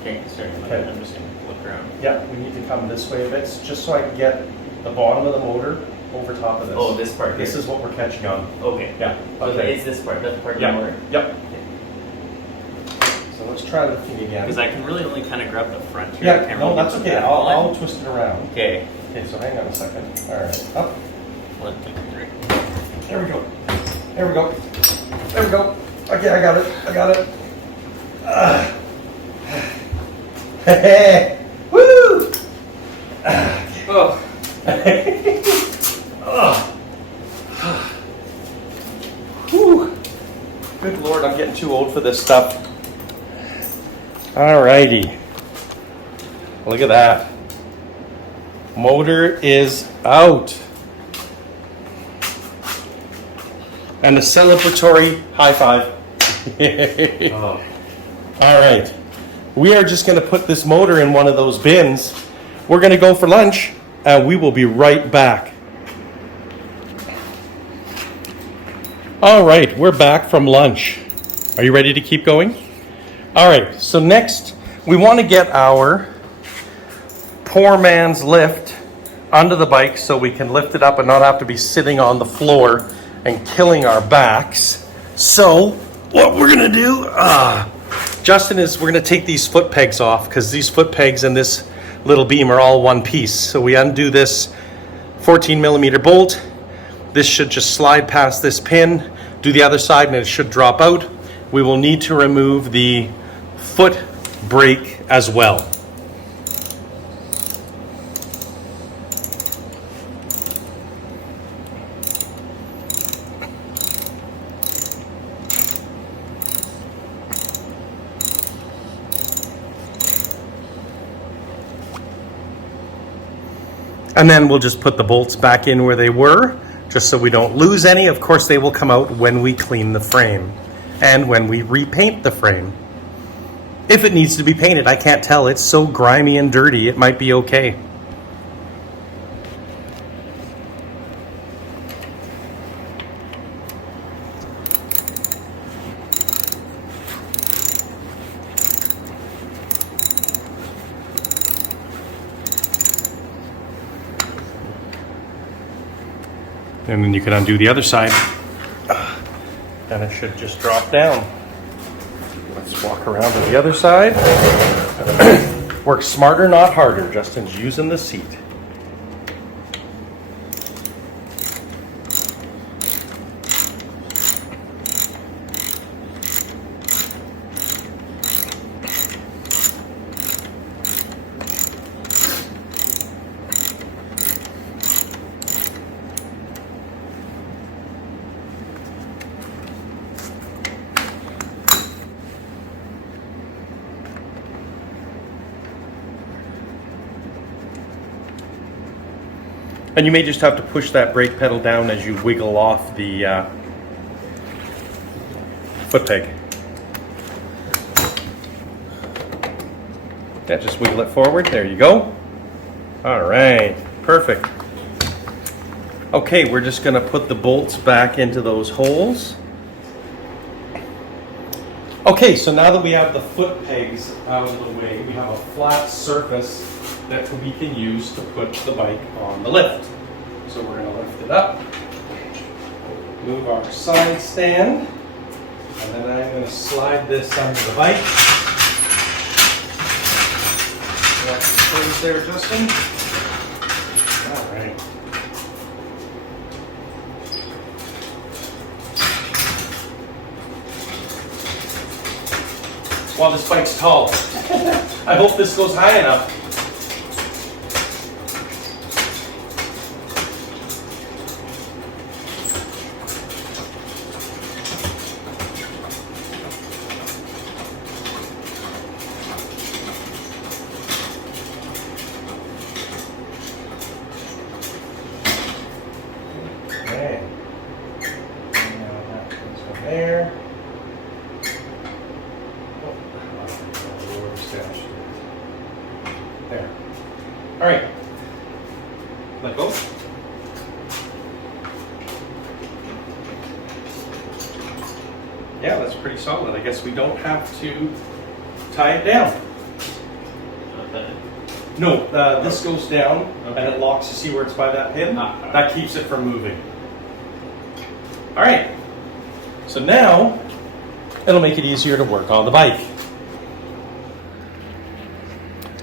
Okay, sorry, Okay. I'm just gonna look around. Yeah, we need to come this way a bit, just so I can get the bottom of the motor over top of this. Oh, this part here? This is what we're catching on. Okay. Yeah. So Okay. it's this part, that's the part of Yeah. the motor? Yep. So let's try lifting again. Because I can really only kind of grab the front here. I Yeah, can't no, really that's get okay. that I'll one. twist it around. Okay. Okay, so hang on a second. All right, up. 1, 2, 3. There we go. There we go. There we go. Okay, I got it. I got it. Hey, woo! Oh. Whew. Good Lord, I'm getting too old for this stuff. Alrighty. Look at that. Motor is out. And a celebratory high five. Oh. All right. We are just going to put this motor in one of those bins. We're going to go for lunch, and we will be right back. All right, we're back from lunch. Are you ready to keep going? All right, so next we want to get our poor man's lift onto the bike so we can lift it up and not have to be sitting on the floor and killing our backs. So what we're going to do, Justin, is we're going to take these foot pegs off because these foot pegs and this little beam are all one piece. So we undo this 14 millimeter bolt. This should just slide past this pin, do the other side, and it should drop out. We will need to remove the foot brake as well. And then we'll just put the bolts back in where they were, just so we don't lose any. Of course, they will come out when we clean the frame and when we repaint the frame. If it needs to be painted, I can't tell. It's so grimy and dirty, it might be okay. And then you can undo the other side. And it should just drop down. Let's walk around to the other side. Work smarter, not harder. Justin's using the seat. And you may just have to push that brake pedal down as you wiggle off the foot peg. Yeah, just wiggle it forward. There you go. All right, perfect. Okay, we're just gonna put the bolts back into those holes. Okay, so now that we have the foot pegs out of the way, we have a flat surface that we can use to put the bike on the lift. So we're going to lift it up, move our side stand, and then I'm going to slide this under the bike. Got the screws there, Justin. All right. Wow, this bike's tall. I hope this goes high enough. Okay. Now that goes from there. Let go. Yeah, that's pretty solid. I guess we don't have to tie it down. Okay. No, this goes down Okay. and it locks. You see where it's by that pin? Ah. That keeps it from moving. All right. So now it'll make it easier to work on the bike.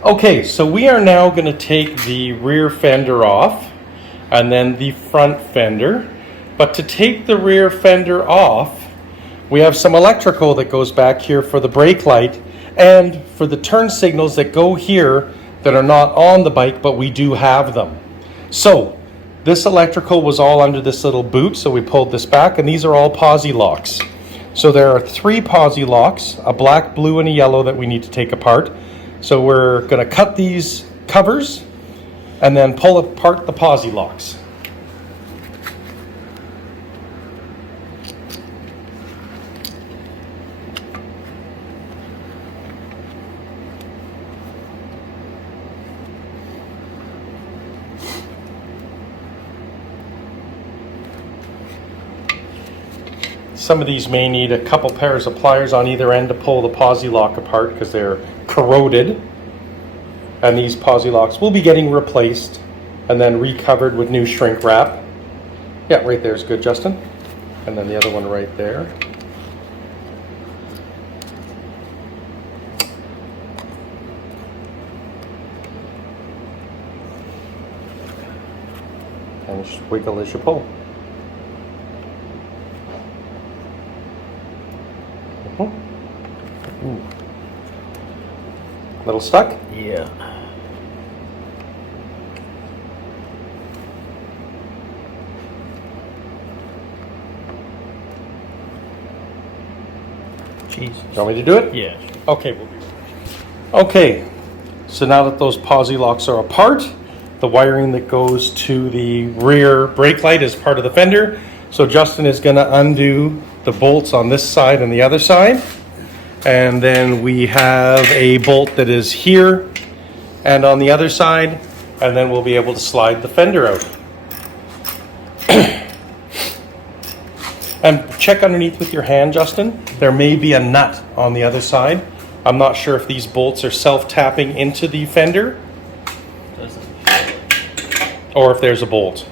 Okay, so we are now going to take the rear fender off and then the front fender. But to take the rear fender off, we have some electrical that goes back here for the brake light and for the turn signals that go here that are not on the bike, but we do have them. So this electrical was all under this little boot, so we pulled this back, and these are all posi locks. So there are 3 posi locks, a black, blue, and a yellow that we need to take apart. So we're going to cut these covers and then pull apart the posi locks. Some of these may need a couple pairs of pliers on either end to pull the posi lock apart because they're corroded. And these posi locks will be getting replaced and then recovered with new shrink wrap. Yeah, right there is good, Justin. And then the other one right there. And just wiggle as you pull. Ooh. Little stuck? Yeah. Jesus. You want me to do it? Yeah. Okay, we'll be right. Okay, so now that those posi locks are apart, the wiring that goes to the rear brake light is part of the fender. So Justin is going to undo the bolts on this side and the other side. And then we have a bolt that is here and on the other side, and then we'll be able to slide the fender out. And check underneath with your hand, Justin. There may be a nut on the other side. I'm not sure if these bolts are self-tapping into the fender or if there's a bolt.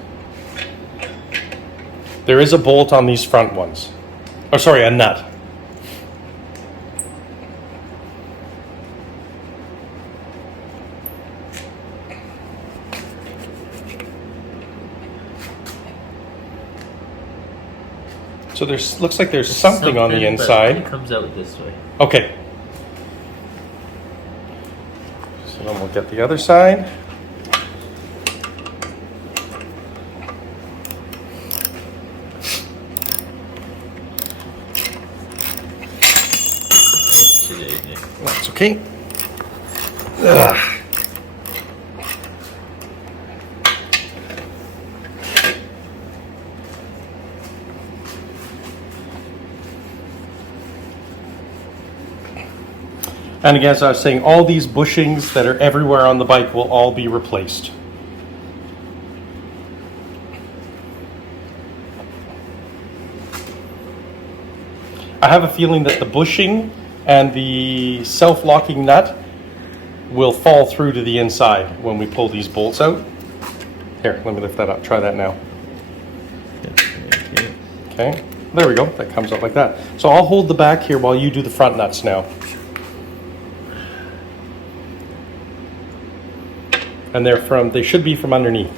There is a bolt on these front ones. Oh, sorry, a nut. So there's looks like there's something on the inside. It comes out this way. Okay. So then we'll get the other side. That's okay. Ugh. And again, as I was saying, all these bushings that are everywhere on the bike will all be replaced. I have a feeling that the bushing and the self-locking nut will fall through to the inside when we pull these bolts out. Here, let me lift that up. Try that now. Okay, there we go. That comes up like that. So I'll hold the back here while you do the front nuts now. And they should be from underneath.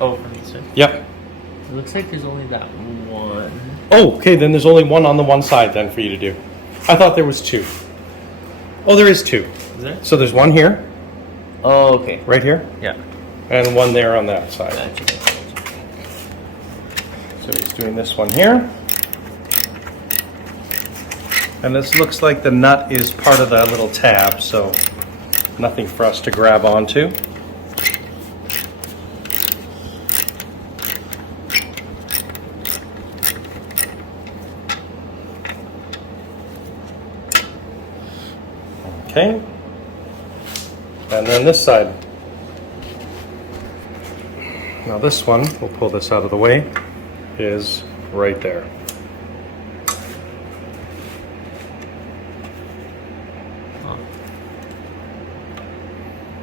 Oh, from this way? Yep. It looks like there's only that one. Oh, okay, then there's only one on the one side then for you to do. I thought there was 2. Oh, there is 2. Is there? So there's one here, Oh, okay. right here, Yeah. and one there on that side. Gotcha. So he's doing this one here. And this looks like the nut is part of that little tab, so nothing for us to grab onto. Okay, and then this side. Now this one, we'll pull this out of the way, is right there. Oh.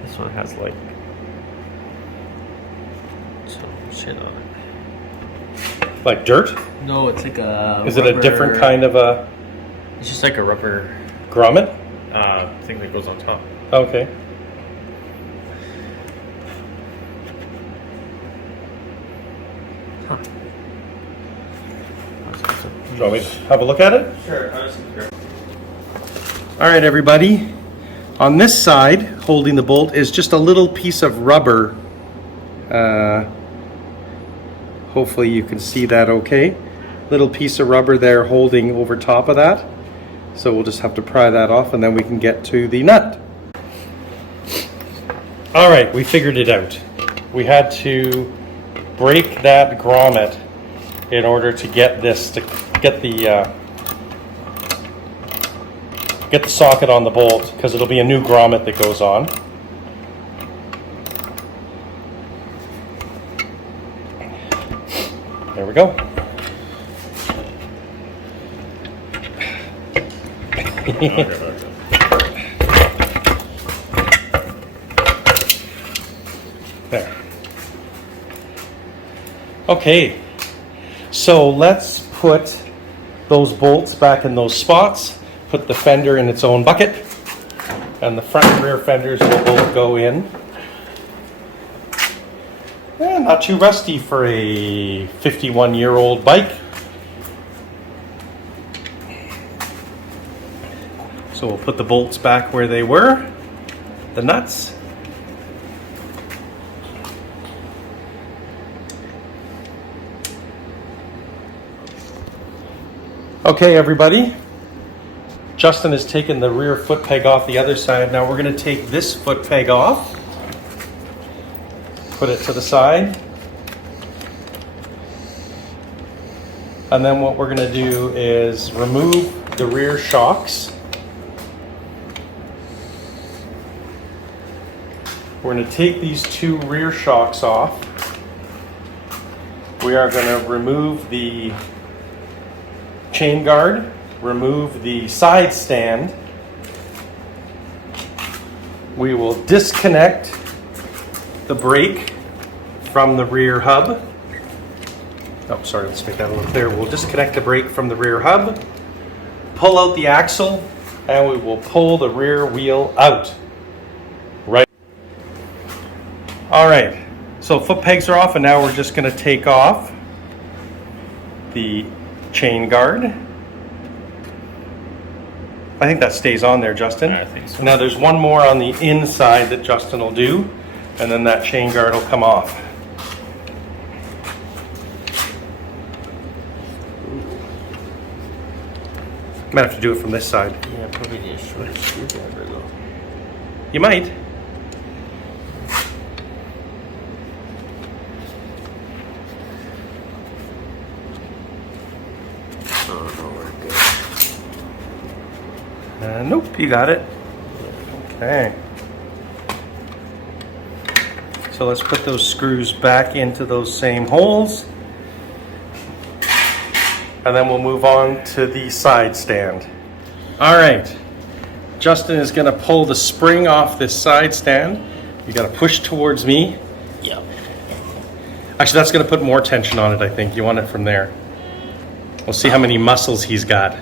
This one has like some shit on it. Like dirt? No, it's like a. Is it a different kind of a It's just like a rubber grommet? thing that goes on top. Okay. Huh. Do you want me to have a look at it? Sure. All right, everybody. On this side, holding the bolt, is just a little piece of rubber. Hopefully you can see that okay. Little piece of rubber there holding over top of that. So we'll just have to pry that off and then we can get to the nut. All right, we figured it out. We had to break that grommet in order to get this, to get the socket on the bolt, because it'll be a new grommet that goes on. There we go. There. Okay, so let's put those bolts back in those spots, put the fender in its own bucket, and the front and rear fenders will both go in. Not too rusty for a 51-year-old bike. So we'll put the bolts back where they were, the nuts. Okay, everybody. Justin has taken the rear foot peg off the other side. Now we're going to take this foot peg off. Put it to the side. And then what we're going to do is remove the rear shocks. We're going to take these two rear shocks off. We are going to remove the chain guard, remove the side stand. We will disconnect the brake from the rear hub. Oh, sorry, let's make that a little clearer. We'll disconnect the brake from the rear hub, pull out the axle, and we will pull the rear wheel out. Right. All right, so foot pegs are off, and now we're just going to take off the chain guard. I think that stays on there, Justin. I think so. Now there's one more on the inside that Justin will do, and then that chain guard will come off. Might have to do it from this side. Yeah, probably need a short screwdriver though. You might. Oh no, we're good. Nope, you got it. Okay. So let's put those screws back into those same holes. And then we'll move on to the side stand. All right. Justin is going to pull the spring off this side stand. You got to push towards me. Yeah. Actually, that's going to put more tension on it, I think. You want it from there. We'll see how many muscles he's got.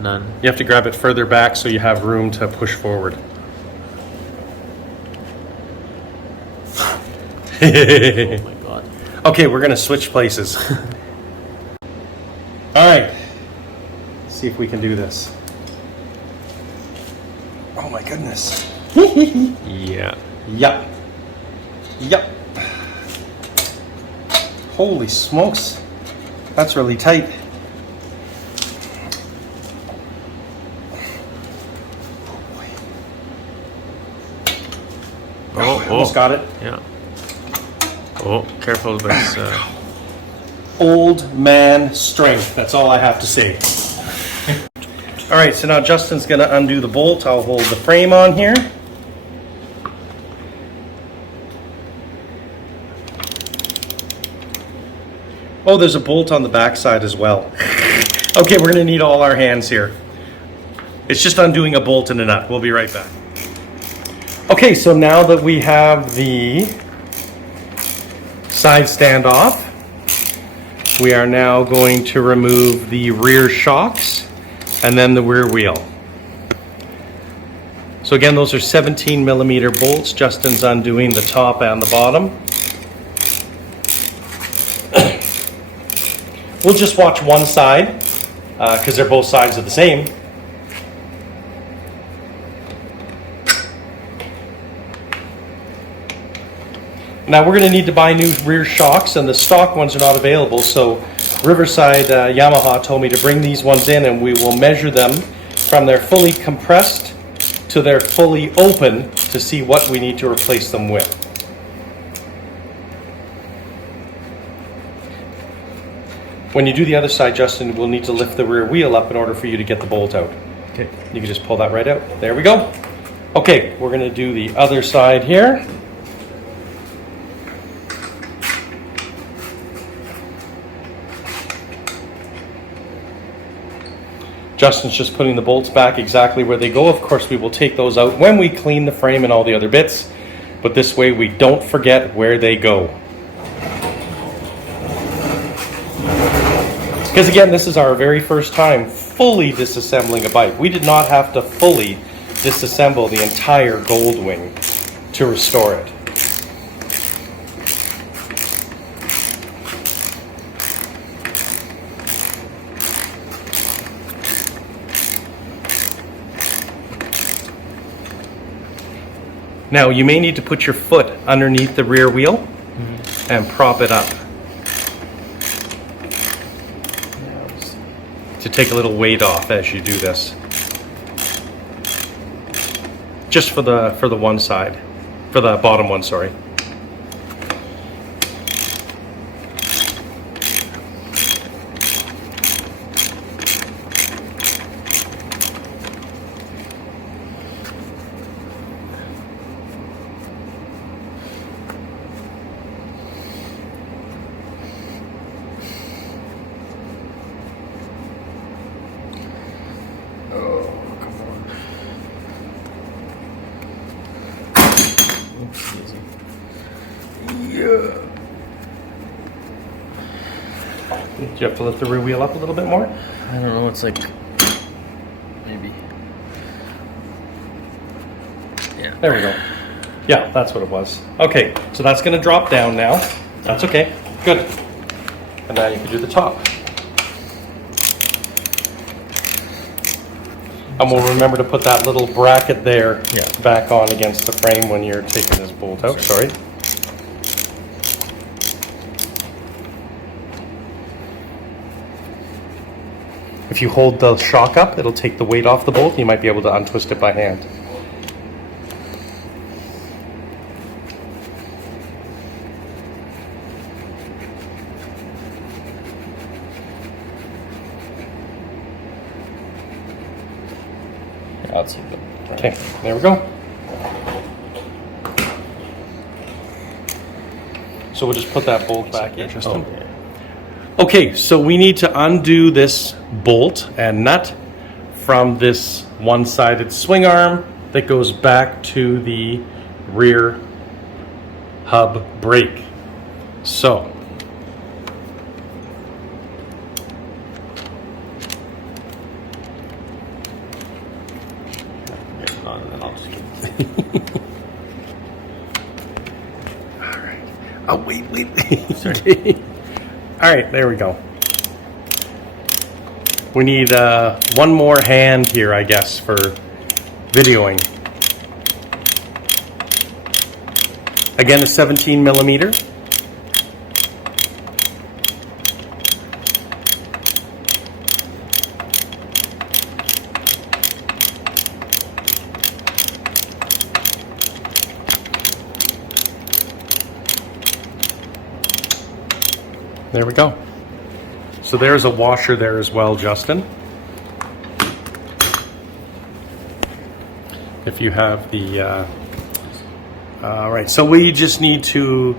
None. You have to grab it further back so you have room to push forward. Oh my god. Okay, we're going to switch places. All right. Let's see if we can do this. Oh my goodness. Yeah. Yup. Yup. Holy smokes. That's really tight. Oh, almost got it. Yeah. Oh, careful with Old man strength. That's all I have to say. All right, so now Justin's going to undo the bolt. I'll hold the frame on here. Oh, there's a bolt on the back side as well. Okay, we're gonna need all our hands here. It's just undoing a bolt and a nut. We'll be right back. Okay, so now that we have the side stand off, we are now going to remove the rear shocks and then the rear wheel. So again, those are 17 millimeter bolts. Justin's undoing the top and the bottom. We'll just watch one side because they're both sides of the same. Now we're going to need to buy new rear shocks, and the stock ones are not available, so Riverside Yamaha told me to bring these ones in and we will measure them from their fully compressed to their fully open to see what we need to replace them with. When you do the other side, Justin, we'll need to lift the rear wheel up in order for you to get the bolt out. Okay. You can just pull that right out. There we go. Okay, we're going to do the other side here. Justin's just putting the bolts back exactly where they go. Of course, we will take those out when we clean the frame and all the other bits, but this way we don't forget where they go. Because again, this is our very first time fully disassembling a bike. We did not have to fully disassemble the entire Goldwing to restore it. Now, you may need to put your foot underneath the rear wheel and prop it up to take a little weight off as you do this. Just for the one side, for the bottom one, sorry. Do you have to lift the rear wheel up a little bit more? I don't know, it's like, maybe. Yeah. There we go. Yeah, that's what it was. Okay, so that's going to drop down now. That's okay. Good. And now you can do the top. And we'll remember to put that little bracket there back on against the frame when you're taking this bolt out. Sorry. If you hold the shock up, it'll take the weight off the bolt. You might be able to untwist it by hand. I'll see it. Okay, there we go. So we'll just put that bolt back in. Oh, yeah. Okay, so we need to undo this bolt and nut from this one-sided swing arm that goes back to the rear hub brake. So all right. Oh, wait. Okay. All right, there we go. We need one more hand here, I guess, for videoing. Again, a 17 millimeter. There we go. So there's a washer there as well, Justin. If you have the, all right, so we just need to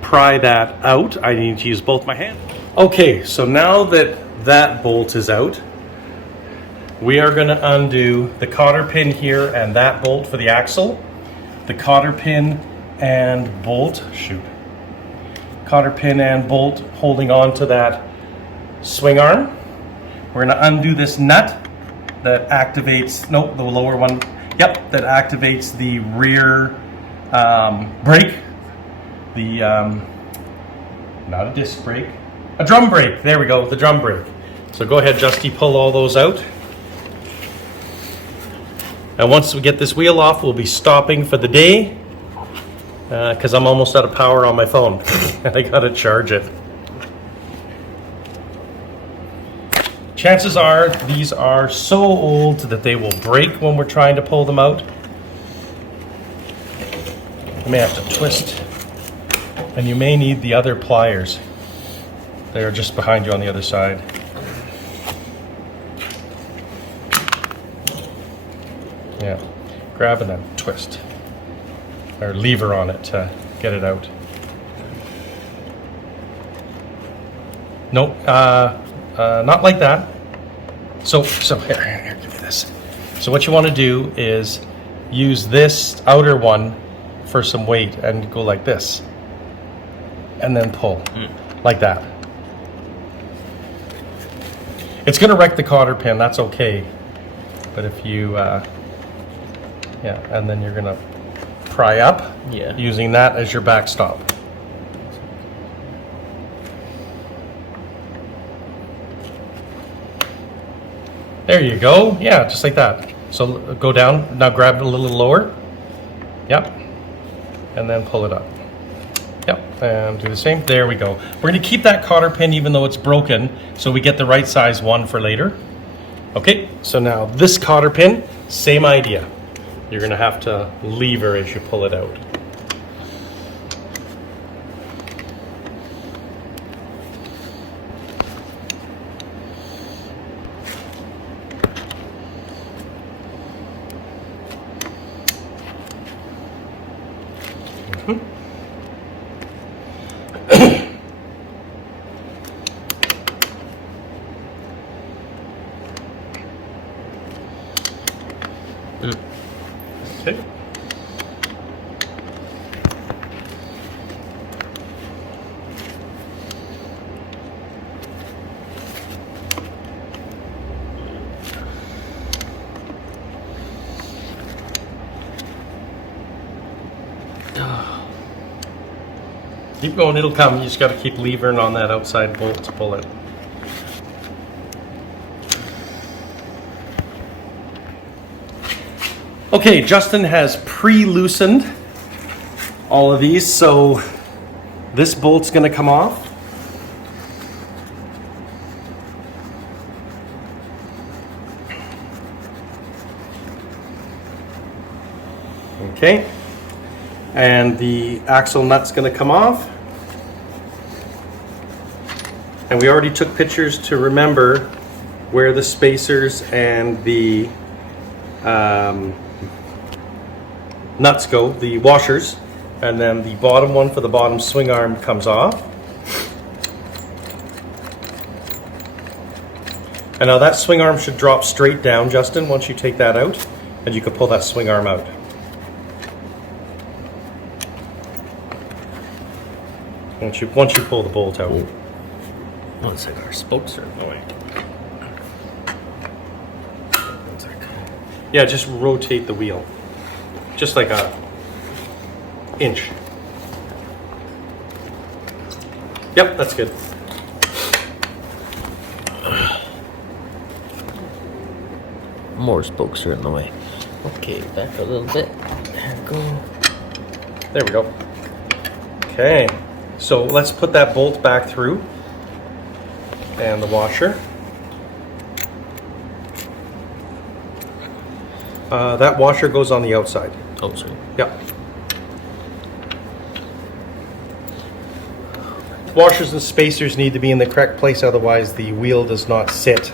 pry that out. I need to use both my hands. Okay, so now that that bolt is out, we are going to undo the cotter pin here and that bolt for the axle. The cotter pin and bolt, cotter pin and bolt holding on to that swing arm. We're going to undo this nut that activates, nope, the lower one, yep, that activates the rear brake, the, not a disc brake, a drum brake, there we go, the drum brake. So go ahead, Justy, pull all those out. And once we get this wheel off, we'll be stopping for the day because I'm almost out of power on my phone. I gotta charge it. Chances are these are so old that they will break when we're trying to pull them out. You may have to twist, and you may need the other pliers. They're just behind you on the other side. Yeah, grab and then twist, or lever on it to get it out. Nope, not like that. So here, give me this. So what you want to do is use this outer one for some weight and go like this, and then pull like that. It's going to wreck the cotter pin. That's okay, but if you yeah, and then you're going to pry up using that as your backstop. There you go. Yeah, just like that. So go down. Now grab it a little lower. Yep. And then pull it up. Yep. And do the same. There we go. We're going to keep that cotter pin even though it's broken so we get the right size one for later. Okay. So now this cotter pin, same idea. You're going to have to lever as you pull it out. Okay. Keep going, it'll come. You just got to keep levering on that outside bolt to pull it. Okay, Justin has pre-loosened all of these, so this bolt's going to come off. Okay, and the axle nut's going to come off. And we already took pictures to remember where the spacers and the nuts go, the washers, and then the bottom one for the bottom swing arm comes off. And now that swing arm should drop straight down, Justin, once you take that out, and you can pull that swing arm out. Once you pull the bolt out. One sec, our spokes are going. Yeah, just rotate the wheel. Just like a inch. Yep, that's good. More spokes are in the way. Okay, back a little bit. There we go. There we go. Okay, so let's put that bolt back through. And the washer. That washer goes on the outside. Oh, sorry. Yep. Washers and spacers need to be in the correct place, otherwise the wheel does not sit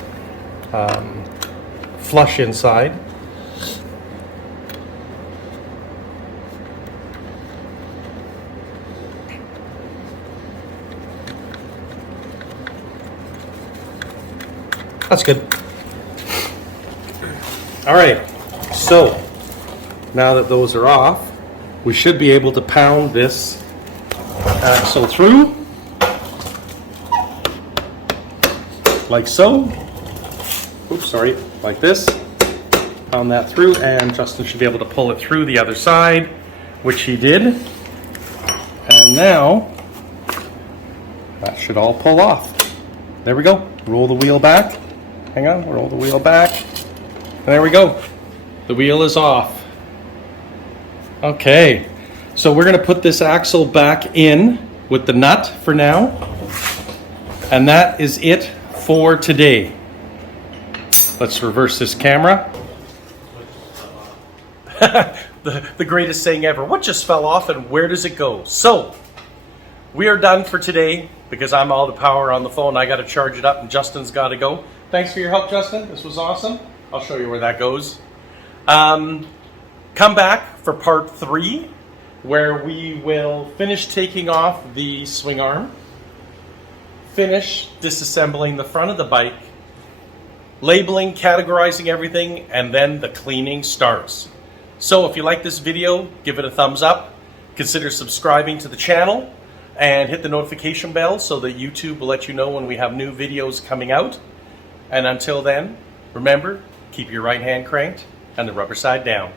flush inside. That's good. All right, so now that those are off, we should be able to pound this axle through, like so. Oops, sorry, like this. Pound that through, and Justin should be able to pull it through the other side, which he did. And now, that should all pull off. There we go. Roll the wheel back. Hang on, roll the wheel back. And there we go. The wheel is off. Okay, so we're going to put this axle back in with the nut for now. And that is it for today. Let's reverse this camera. the greatest saying ever. What just fell off and where does it go? So, we are done for today because I'm all the power on the phone. I got to charge it up and Justin's got to go. Thanks for your help, Justin. This was awesome. I'll show you where that goes. Come back for part 3 where we will finish taking off the swing arm, finish disassembling the front of the bike, labeling, categorizing everything, and then the cleaning starts. So if you like this video, give it a thumbs up, consider subscribing to the channel, and hit the notification bell so that YouTube will let you know when we have new videos coming out. And until then, remember, keep your right hand cranked and the rubber side down.